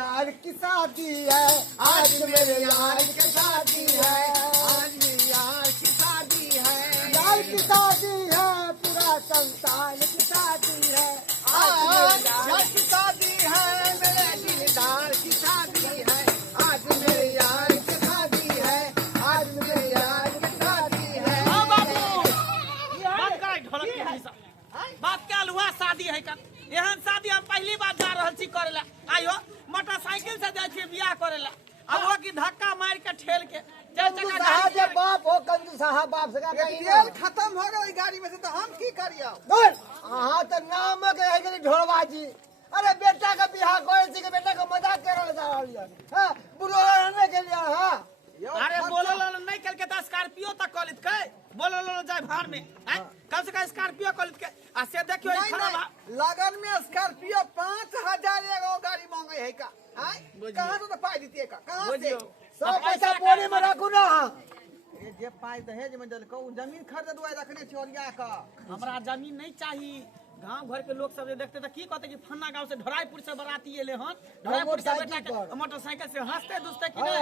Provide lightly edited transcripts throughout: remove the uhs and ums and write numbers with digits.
यार की शादी है, आज मेरे यार की शादी है, आज मेरे यार की शादी है, यार की शादी है, पूरा संसार की शादी है, आज मेरे यार की शादी है, मेरे दिलदार की शादी है, आज मेरे यार की शादी है, आज मेरे यार की शादी है। हाँ बाबू बात करे ढोलक के हिसाब बात क्या हुआ शादी है का एहन शादी हम पहली बार जा रहल छी करे ला आयो मोटरसाइकिल से जाय छी बियाह करे ला अब वो की धक्का मार के ठेल के चार चक्का गाड़ी साहब बाप हो कंजू साहब बाप से का तेल खत्म हो गई गाड़ी में से तो हम की करियो। हाँ तो नाम के है ढोलबाजी। अरे बेटा का बियाह करे छी के बेटा का मजाक करे जा रहल है। हां बुरो रहने के लिए हां अरे बोलो नहीं कल के स्कॉर्पियो तक कॉलेज के बोलो जाए भार में कम से कम स्कॉर्पियो कॉलेज के आ से देखियो ई खराब लगन में स्कॉर्पियो 5000 एगो गाड़ी मांगे है का कहां से तो पाई दीती का कहां से सब पैसा बोरी में रखू ना। ए जे पाई दहेज में दल को जमीन खरीद दुआ रखने छोरिया का हमरा जमीन नहीं चाहिए। गांव घर के लोग सब देखते तो की कहते कि फन्ना गांव से ढराईपुर से बराती एले हन ढराईपुर से बेटा के मोटरसाइकिल से हंसते दुसते कि नहीं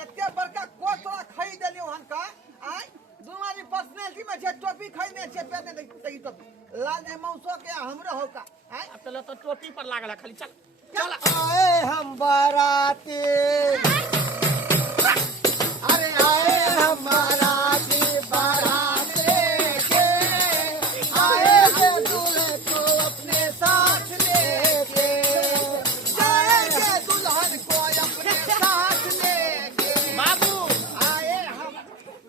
एते बड़का कोट तोरा खरीद देलियो हन का आय दुआरी पर्सनालिटी में छे टोपी खरीदने छे पहने देखी टोपी लाल ने मौसो के हमरो हो का आय अब पहले तो टोपी पर लागल खाली चल चल आए हम बाराती, अरे आए हम बाराती, बारात लेके आए हैं दूल्हे को अपने साथ लेके, जाएंगे दुल्हन को अपने साथ लेके बाबू आए हम।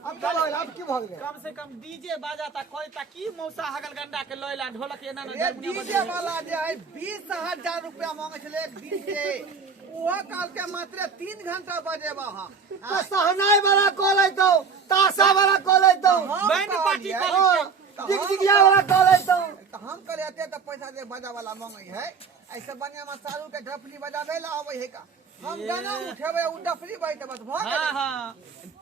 अब चलो अब क्यों भाग गए? कम से कम डीजे बाजाता कोई ता की मौसा हगल गंडा के लोइला ढोलक एना ना ये डीजे वाला जो है 20,000 रुपया मांगे छले एक डीजे वो काल के मात्र 3 घंटा बजेबा हम तो सहनाई वाला कॉल है तो ताशा वाला कॉल है तो बैंड पार्टी कॉलेज जिगजिगिया वाला कॉल है तो तो हम कहते तो पैसा दे बजा वाला मांगे है ऐसे बढ़िया में सारू के ढपली बजावे ला आवे है का हम गाना उठेबे उ ढपली बजाते बस भ हां हां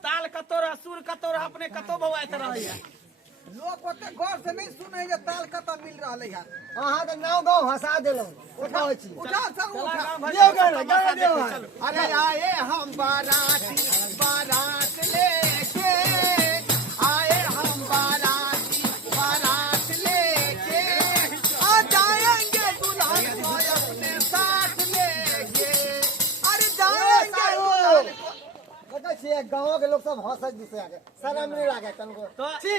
ताल कतोरा सुर कतोरा अपने कतो बवाइत रहैया लोग ओते गौर से नहीं सुने जे ताल कत मिल रहले है। अहाँ तो नाव गाँव हंसा देलौ उठाओ छी उठा सब उठा दियो गाना दियो। अरे आए हम बारात लेके आए हम बारात लेके आ जाएंगे दुल्हन को अपने साथ लेके अरे जाएंगे दुल्हन को देखै छियै गाँव के लोग सब हंसत दूसरा के शर्म नहीं लागे तनको तो छी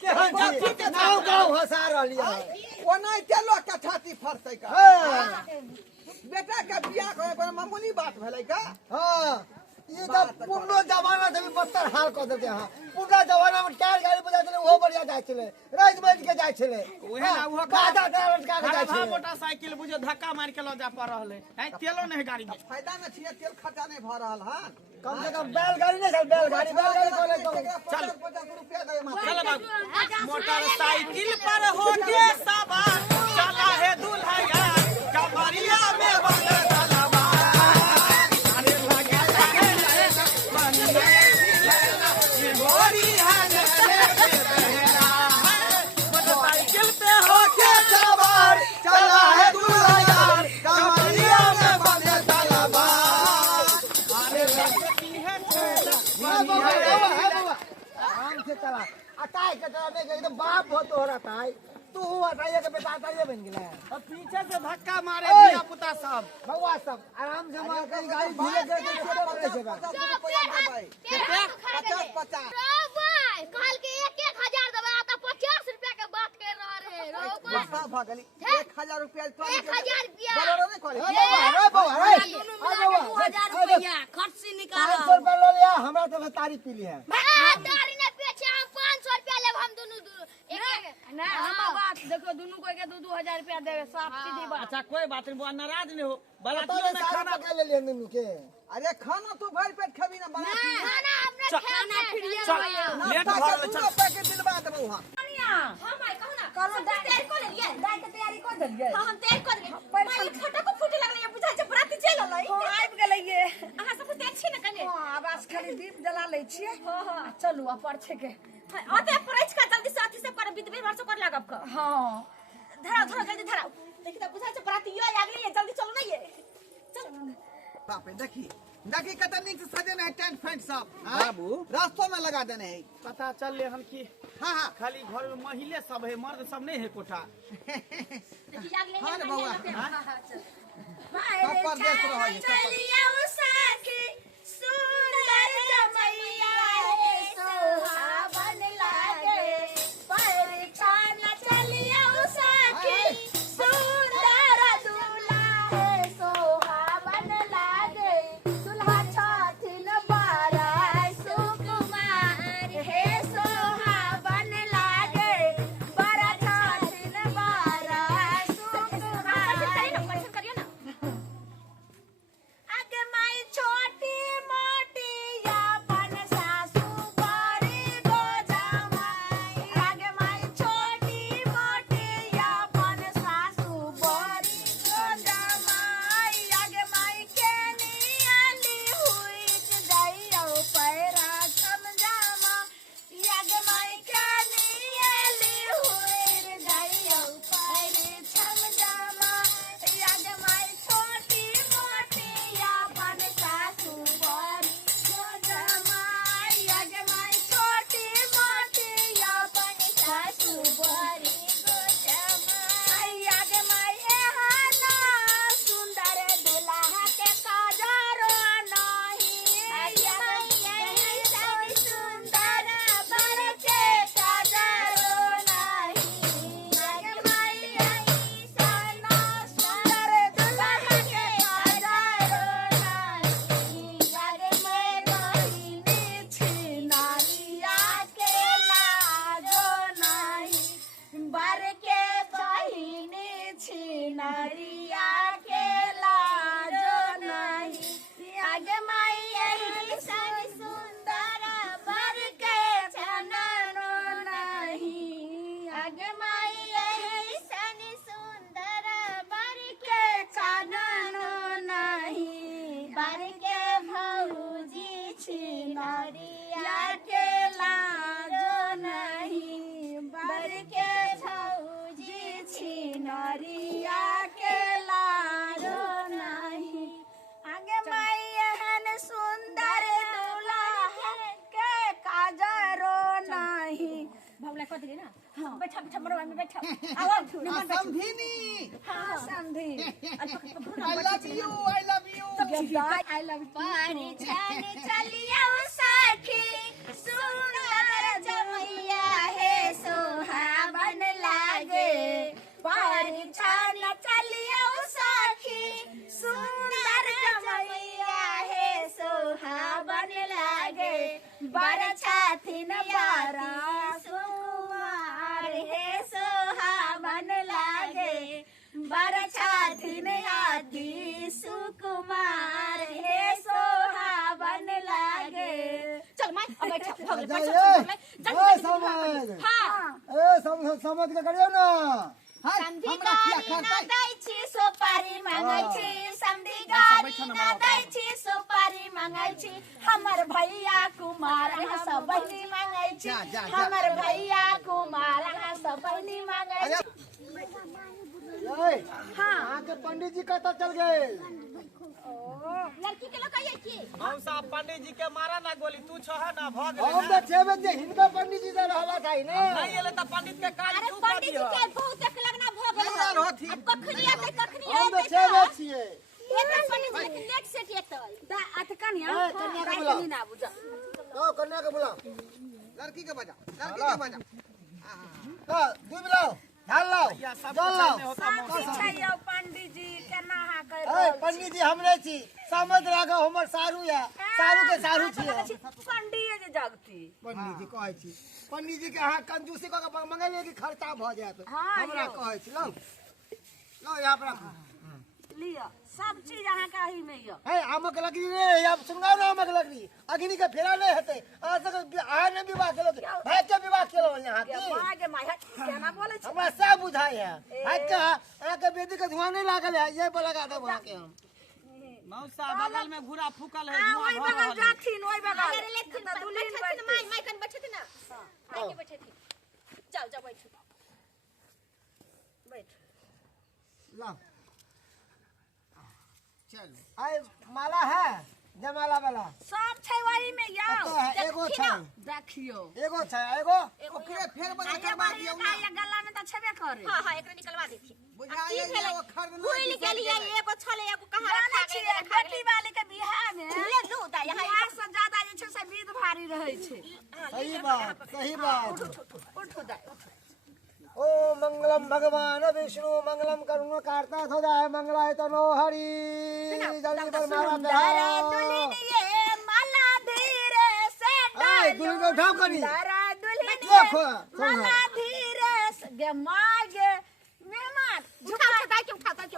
केहन छी नाव गाँव हंसा रहलियै ओना चलो के छाती फरतै का हां बेटा के बियाह करे पर मामूली बात भेलै का हां ये तो पुरनो जमाना से भी बदतर हाल कर देते हैं। पुरना जमाना में टायर गाड़ी बजा चले वो बढ़िया जाय चले राज बज के जाय चले ओहे ना वो गादा ड्राइवर का के जाय खराब चले मोटरसाइकिल बुझे धक्का मार के लो जा पर रहले है तेलो नहीं गाड़ी में फायदा न छिए तेल खर्चा नहीं भ रहल हन कम से कम बैलगाड़ी नहीं चल बैलगाड़ी कोले तो चल 50 रुपया दे मात्र चल बाबू मोटरसाइकिल पर होके सवार चला है दूल्हा यार कमरिया में बंद तलवा अरे लगे गोरी मोटरसाइकिल पे होके सवार चला है दूल्हा यार कमरिया में बंद तलवा अरे लगती है आराम से चला अटाई के चला में एकदम बाप हो तो रहा है तू हटाइए के बेटा हटाइए बन गेला और पीछे से धक्का मारे दिया पुता सब भगवा सब आराम से मार के गाड़ी धीरे धीरे छोड़े पड़े छे 50 रुपया देबै कितना 50 कहल के 1,000 देबै आ त 50 रुपया के बात कर रहा रे बसा भगली 1000 रुपया तो 1,000 रुपया बोलो नहीं करे अरे बाबा अरे 2000 रुपया खर्च से निकाल 500 रुपया लो लिया हमरा तो तारीफ पी ली है दारी ने पीछे हम 500 रुपया लेब हम दोनों ना हम बात देखो दोनों को के 2-2 रुपया देवे साफ सीधी बात। अच्छा कोई बात नहीं बुआ नाराज नहीं हो तो बरातियों में खाना खाना पका ले लिए नन्नू के अरे खाना तू भर पेट खबी ना बना खाना हमने खाना फ्री चल में लेट नाश्ता भर के ले 2 पैकेट दिलवा देबो हम हम आई कहू ना करो तैयारी को ले लिए दाई के तैयारी कर देलिए हां हम तैयारी कर लिए पहले फोटो को फूटे लगले ये बुझा जे बराती चल लई हो आबि गेलै ये अहाँ सब तैयार छी ना कने हां आवाज खाली दीप जला लै छियै हां चलू अपन छे के अते परच का जल्दी से अथी से कर विधि व्यवहार से कर लागब का हां धरा जल्दी धरा देखि त बुझा जे बराती यो आगले बाप रे देखी देखी कतन नीक से सजे नहीं टेंट फेंट सब बाबू। रास्तों में लगा देने हैं पता चल ले हम कि हाँ हाँ खाली घर में महिला सब है, मर्द सब नहीं है कोठा। हाँ रे बउआ बाहर परदेश रहो ये, सब चलिया उसाखी सुंदर जमैया हे सुहावन लागे परीक्षा न चलिया उसाखी सुंदर दूल्हा हे सुहावन लागे दुल्हा छथिन बारा सुकुमार हे सुहावन लागे बारा छथिन बारा सुकुमार आगे माई छोटी मोटी यापन सासू बड़ी गोजमाई आगे माई छोटी मोटी यापन सासू बड़ी गोजमाई आगे माई के नियाली हुई जाइयो पैरा समझामा आगे माई के नियाली हुई जाइयो पैरे समझामा आगे माई छोटी मोटी यापन सासू बड़ी गोजमाई आगे माई छोटी मोटी यापन सासू बड़ी गोजमाई आगे माई एहाना सुंदर दुल्हा के काजरो नहीं आगे माई सारी सुंदर बर के काजरो नहीं आगे माई ऐसा सुंदर दुल्हा के काजरो नहीं आगे मैं बहिनी छी नारिया के लाजो नहीं बर के बहिनी छी नारिया के लाजो नहीं आगे माई ऐसा सुंदर बर के छननो नहीं आगे माई ऐसा सुंदर बर के छननो नहीं बर के भौजी छी नारिया के लाजो नहीं बर के भौजी छी नारिया के लाजो नहीं आगे माई एहन सुंदर दूल्हा है के काजरो नहीं भवला कह दिली ना हां बैठा बैठा मरवा में बैठा आओ निमन बैठो समझिनी हां समझी I love you I love पानी छाने चलिया साखी सुंदर जमैया हे सुहावन लागे पानी छाने चलिया साखी सुंदर जमैया हे सुहावन लागे बर छथिन बारा सुकुमार हे सुहावन लागे बर छथिन आदि सुकुमार हे सुहावन लागे चल माई अब बैठा भगले समझ हां समझ के करियो ना समधी गाली ना दै छी सुपारी मांगै छी समधी गाली ना दै छी सुपारी मांगै छी हमर भैया कुमार हस बहिनी मांगै छी हमर भैया कुमार हस बहिनी मांगै छी हाँ आके पंडित जी कहता चल गए लड़की के लोग कहिए की हम साहब पंडित जी के मारा ना गोली, तू छह ना भग हम तो छेबे जे हिनका पंडित जी से रहला था ना नहीं एले त पंडित के काज अरे तू पंडित जी के बहुत देख लगना भ यार गेल होथी अब कखनी आते कखनी हम तो आते छेबे छिए ये पंडित जी के लेट सेट एतै दा अत कन्या ए, कन्या के बुलाओ। ना बुझा तो कन्या के बुलाओ लड़की के बजा तो दूध लाओ ढाल लाओ या सब जल लाओ में होता मौसम छैयो पंडित जी केना हा कर ए पंडित जी हमरे छी समझ रागो हमर सारू या सारू के सारू छिए पंडित जी जगती पंडित जी कहै छी पंडित जी के अहाँ कंजूसी क के मंगलिए कि खर्चा भ जायत हाँ, हमरा यौ। कहै छी लो लो यहाँ पर रखो लियो सब चीज अहाँ का ही में यो है आमक लकड़ी रे अब सुनगाओ ना आमक लकड़ी अग्नि के फेरा नहीं हेते आज तक आ ने विवाह केलो भाई के विवाह केलो यहाँ के की मां के माय केना बोले छी हमरा सब बुझाई है आज का आके बेदी के धुआं नहीं लागल है ये पर लगा दे वहां के हम मौसा बगल में घूरा फूकल है, आ धुआं ओई भर बगल रहल है। जाथिन ओई बगल अरे ले ना दुल्हन बैठे माई माई कन बैठे थे ना माई के बैठे थे जाओ जाओ बैठो बैठ ला चलो आए माला है जमाला वाला सब छै वही में याओ तो है एगो छै देखियो एगो छै एगो ओकरे फेर बना आगे करवा बढ़िया दियो था ये गला में तो छबे करे हाँ हाँ एकरा निकलवा देती बुझाइए जे वो खरीदना भूल गेलिए एगो छले एगो कहाँ जाने रखा छियै गेलै बेटी वाली के बियाह में ले लू दा यहाँ बियाह से ज्यादा जे छै से विध भारी रहे छै सही बात उठो दा ओ मंगलम भगवान विष्णु मंगलम करुण कारता सदा है मंगलाय तनो हरि जल्दी पर मारा दरा दुल्हनिए माला धीरे से आए डालो दुल्हन को उठाओ करी दरा दुल्हनिए देखो माला धीरे से गे मागे मेहमान उठा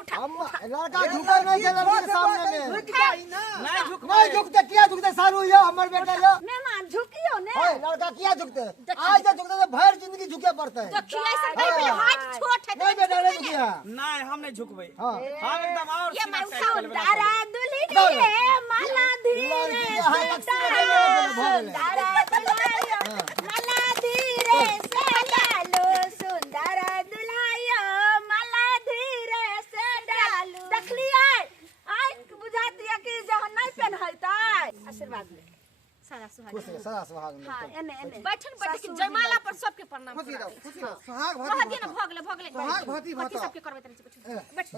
उठा हम लड़का झुकर नहीं है लड़के के सामने में झुक जाई ना नहीं झुक नहीं झुकते क्या झुकते सारू यो हमर बेटा यो मेहमान झुकियो ने ओए लड़का क्या झुकते आज जो झुकते तो भर जिंदगी झुके पड़ते है देखिए ऐसा नहीं पहले हाथ छोट है नहीं बेटा नहीं झुकिया नहीं हम नहीं झुकबै हां हम एकदम और ये मैं सीना उठाओ टाइट कर दरा दुल्हनिए माला धीरे से डालो दरा दुल्हनिए माला धीरे से डालो सुंदर दुल्हनिए माला धीरे से डालो देखलिए आई बुझाती है कि जहां नहीं पहनैता आशीर्वाद ले सारा सुहाग खुश रह सदा सुहाग हां एने बैठन बैठ के जयमाला पर सबके प्रणाम खुशी करा रहो खुशी रहो सुहाग कह भाती दिए ना भगले सुहाग भाती भाता सबके करबे तनी कुछ बैठ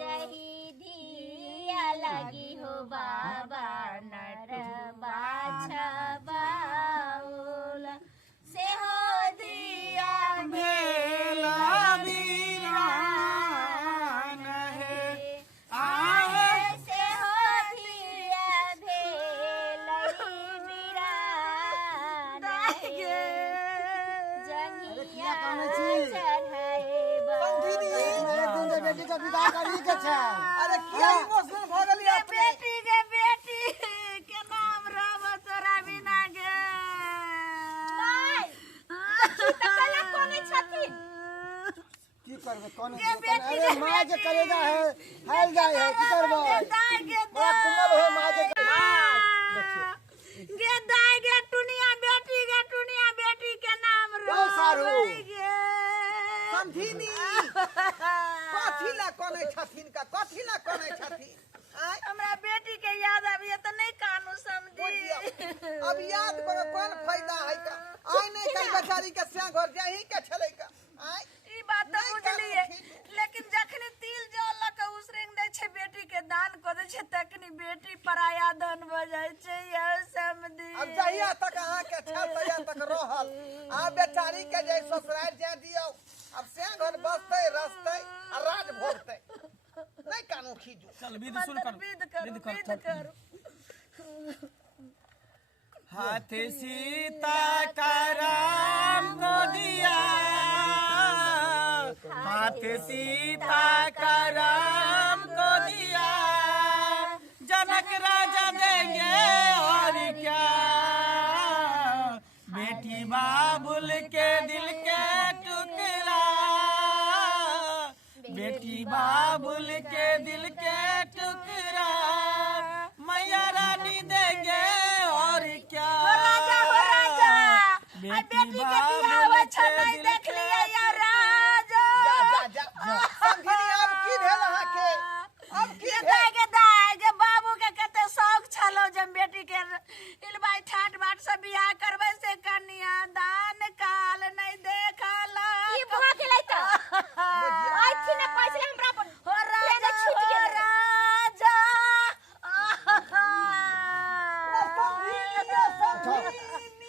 जही दिया लगी हो बाबा नर बाछा बाउल से हो दिया भेला वीरान है आए से हो दिया भेलई वीरान क्या जंगिया कहने छी? चढ़ाए एक दिन से बेटी का विदा करी के छै अरे क्या इमोशनल भ गेली अपने बेटी के नाम रब तोरा बिना गे की करबे कौन अरे मां जे करेगा है हाल जाए है की करबे बड़ा कुंडल हो मां जे गे दाई गे टुनिया बेटी के नाम ओ सारू। समझीनी कथी ला कोने छथिन का कथी ला कोने छथिन आय हमरा बेटी के याद आबिए त नहीं कानू समझी बुझियो अब याद करो कौन फायदा है का आय नहीं कई बेचारी के स्या घर जाही के छले का आय ई बात तो बुझलिए लेकिन जखनी तिल जल के उसरेंग दे छे बेटी के दान क दे छे तखनी बेटी पराया धन भ जाय छे यह समझी अब जहिया तक अहाँ के छल तहिया तक रहल आ बेचारी के जे ससुराल जा दियो अब स्या घर बसते रसते आ राज भोगते नहीं कानू खीजू चल विधि सुन कर विध करो हाथ सीता का राम को दिया हाथ सीता का राम को दिया जनक राजा देंगे और क्या बेटी बाबुल के दिल के टुकड़ा बेटी बाबुल के दिल के टुकड़ा मैया रानी देंगे और क्या बेटी के बियाह छ नहीं देख लिया या राजा जा समझीनी अब की भेल अहाँ के अब की गे दागे बाबू के कते शौक छलो जब बेटी के इलबाई ठाट बाट से बियाह करबे से कन्या दान काल नहीं देखला ई भगा के लैता आई थी ना पैसे हमरा पर हो राजा छूट गेलै। राजा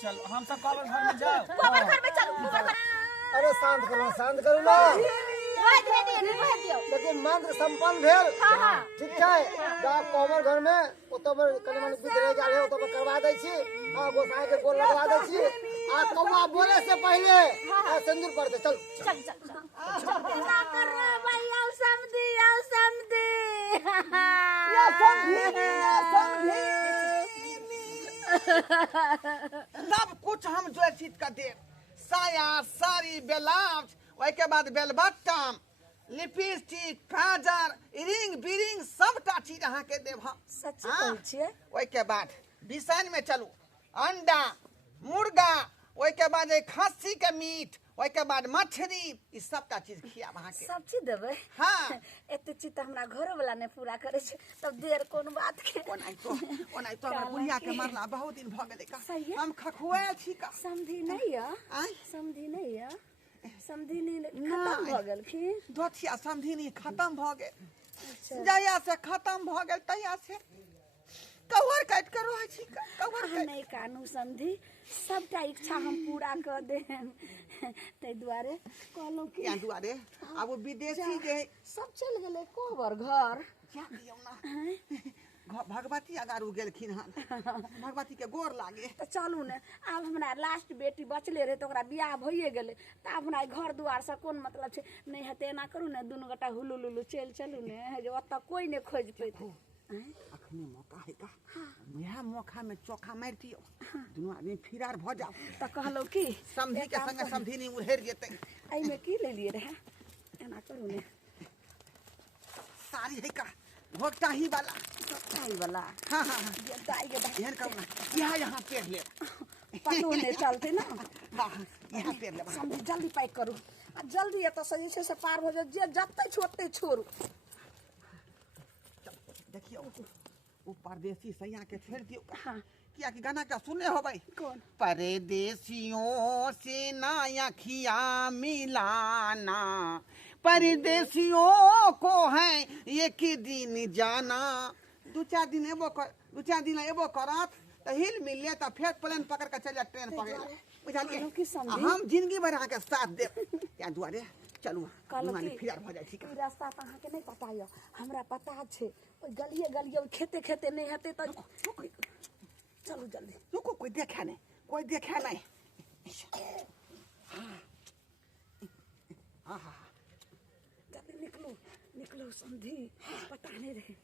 चल हम सब कॉलेज घर में जाओ गोबर घर में चल गोबर घर अरे शांत करो ना रोज दे दियो लेकिन मंत्र संपन्न भेल ठीक है जा कोमर घर में ओतबर कलमन विध रह जाले ओतबर करवा दै छी आ गोसाई के गोल लगवा दै छी आ कौवा बोले से पहले आ सिंदूर पड़ते चल चल ना कर भैया समझी सब कुछ हम जो चीज का देव साया साड़ी ब्लाउज ओइ के बाद बेलबट्टम लिपस्टिक काजर रिंग बिरिंग सबटा चीज अहाँ के देव हम सच कहै छियै ओइ के बाद बिसन में चलू अंडा मुर्गा ओइ के बाद खस्सी के मीट ओइ के बाद मछली ई सबटा चीज खियाब अहाँ के सब चीज देबै हाँ एते चीज तो हमरा घरो वाला ने पूरा करे छै तब देर कोन बात के ओनाइतो हमरा बुढ़िया के मरला बहुत दिन भ गेलै का सही है। हम खखुआएल छी का समधी नहीं है आय समधी नहीं है समधी नहीं खत्म भ गेल की दोथिया समधिनी खत्म भ गेल जहिया से खत्म भ गेल तहिया से कवर काट के रहै छी कवर अहाँ नहीं कानू समधी सबटा इच्छा हम पूरा कर देम तै दुआरे कहलहुँ कि क्या दुआरे अब वो विदेशी जे सब चल गेलै कोबर घर क्या दियौ ना भगवती अगारू गेलखिन हन भगवती के गोर लागे तो चलू ने आब हमरा लास्ट बेटी बचले रहे तो ओकरा बियाह भइए गेलै त आब हमरा घर दुआर से कोन मतलब छै नहीं हेतै एना करू ने दुनू गोटा हुलू लुलू चलू ने जे ओतऽ कोई नहीं खोज पैते अखने मौका है का यह मौका में चोखा मार दियो दुनू आदमी फिरार भ जाओ त कहलहुँ कि समधी के संगे समधिनी उहेर जेतै एहिमे की लेलियै रहे एना करू ने साड़ी है का भोगटाही वाला ताई वाला हाँ हाँ हाँ ये दाई के दाई एहन कहू ना यहाँ पेर ले पतो नहीं चलते ना हाँ हाँ यहाँ पेर ले समझी जल्दी पैक करू आ जल्दी एतऽ से जे छै से पार हो जाए जे जतै छोड़तै छोड़ू देखियो वो परदेसी सैया के छोड़ दियो हाँ क्या कि गाना का सुने हो भाई कौन परदेसियों से ना अखिया मिलाना परदेसियों को है एक दिन जाना दू चार दिन एबो करत तो हिल मिल ले तो फिर प्लेन पकड़ के चल ट्रेन पकड़ बुझलिए हम जिंदगी भर अहाँ के साथ दे या दुआरे चलू फिर भ जाए ठीक है रास्ता तो अहाँ के नहीं पता है हमरा पता छै ओइ गलिए गलिए खेते खेते नहीं हेतै त चलू जल्दी रुको कोई देखा नहीं हाँ जल्दी निकलो समझी पता नहीं रहे